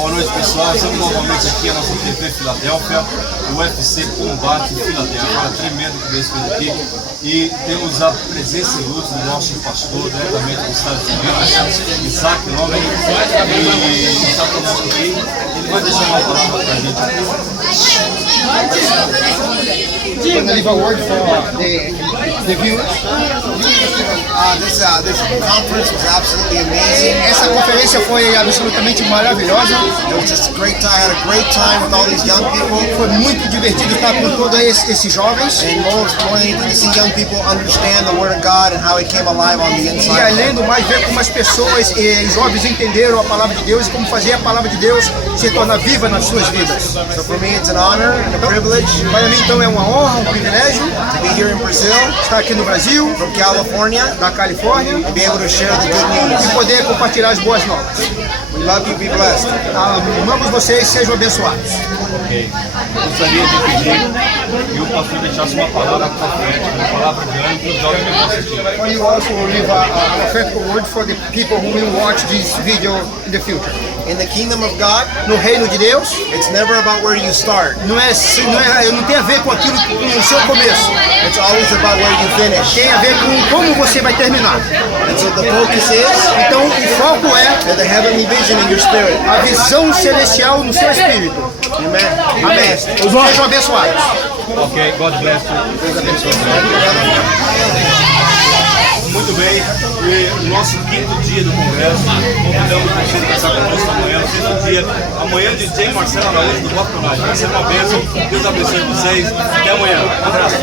Boa noite, pessoal. Estamos novamente aqui na nossa TV Filadélfia, o UFC Combate Filadélfia. Agora tremendo que Deus fez aqui. E temos a presença ilustre do nosso pastor, diretamente dos Estados Unidos, Isaac Logan. E está conosco aqui. Ele vai deixar uma palavra para a gente aqui. I'm going to leave a word for the viewers. This conference was absolutely amazing. Essa conferência foi absolutamente maravilhosa. It was just a great time. I had a great time with all these young people. Foi muito divertido estar com todos esses jovens. And more than anything, to see young people understand the Word of God and how it came alive on the E inside. além do mais, ver como as pessoas e jovens entenderam a palavra de Deus e como fazer a palavra de Deus se tornar viva nas suas vidas. So for me, it's an honor and a privilege Para mim, então, é uma honra, um privilégio to be here in Brazil, estar aqui no Brasil, from California, da Califórnia, and be able to share the good e news. poder compartilhar as boas novas. We love you. Be blessed. Amamos vocês, sejam abençoados. Ok. Gostaria de pedir que o pastor deixasse uma palavra profética, uma palavra de ânimo para os jovens que vão assistir. Can you also leave a prophetic word for the people who will watch this video in the future? In the kingdom of God, No reino de Deus, it's never about where you start. não tem a ver com aquilo com o seu começo. It's always about where you finish. Tem a ver com como você vai terminar. And so the focus is Então, o foco é the heavenly vision in your spirit. a visão celestial no seu espírito. Amen. Amém. Sejam abençoados. Ok, God bless you. Muito bem, e o nosso quinto dia do congresso, convidamos você a passar conosco amanhã, no sexto dia, amanhã de DJ Marcelo Araújo do Bota Vai ser uma bênção, Deus abençoe vocês, até amanhã, um abraço.